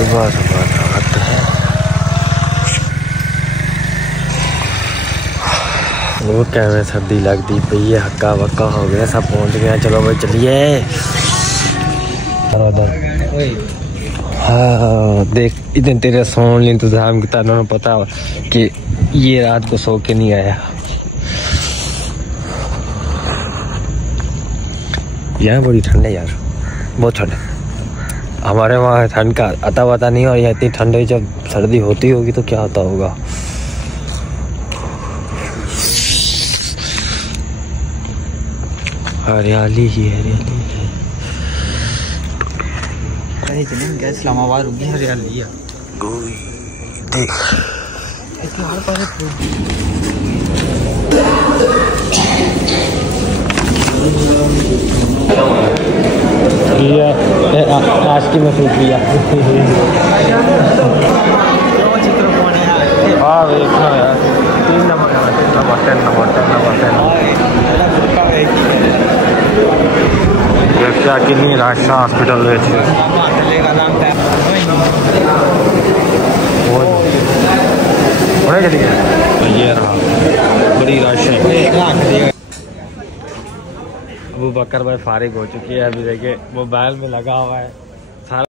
सुबह सुबह रात है। वो क्या है, सर्दी लगती पई है, हक्का बक्का हो गया, सब पहुंच गया। चलो भाई चलिए। हाँ देख, इतने तेरे सोने इंतजाम किया उन्होंने, पता कि ये रात को सो के नहीं आया। यहाँ बड़ी ठंड है यार, बहुत ठंड है। हमारे वहाँ ठंड का अता पता नहीं, और यहाँ इतनी ठंड है, जब सर्दी होती होगी तो क्या होता होगा। हरियाली ही हरियाली है। इस्लामाबाद होगी हरियाली है। देख आज की मैं सूख लिया। हाँ देखना यार, 3 नंबर है, 10 नंबर क्या कितनी राशा हॉस्पिटल है। ये रहा बड़ी राशा। अबू बकर भाई फारिग हो चुकी है, अभी देखिए मोबाइल में लगा हुआ है।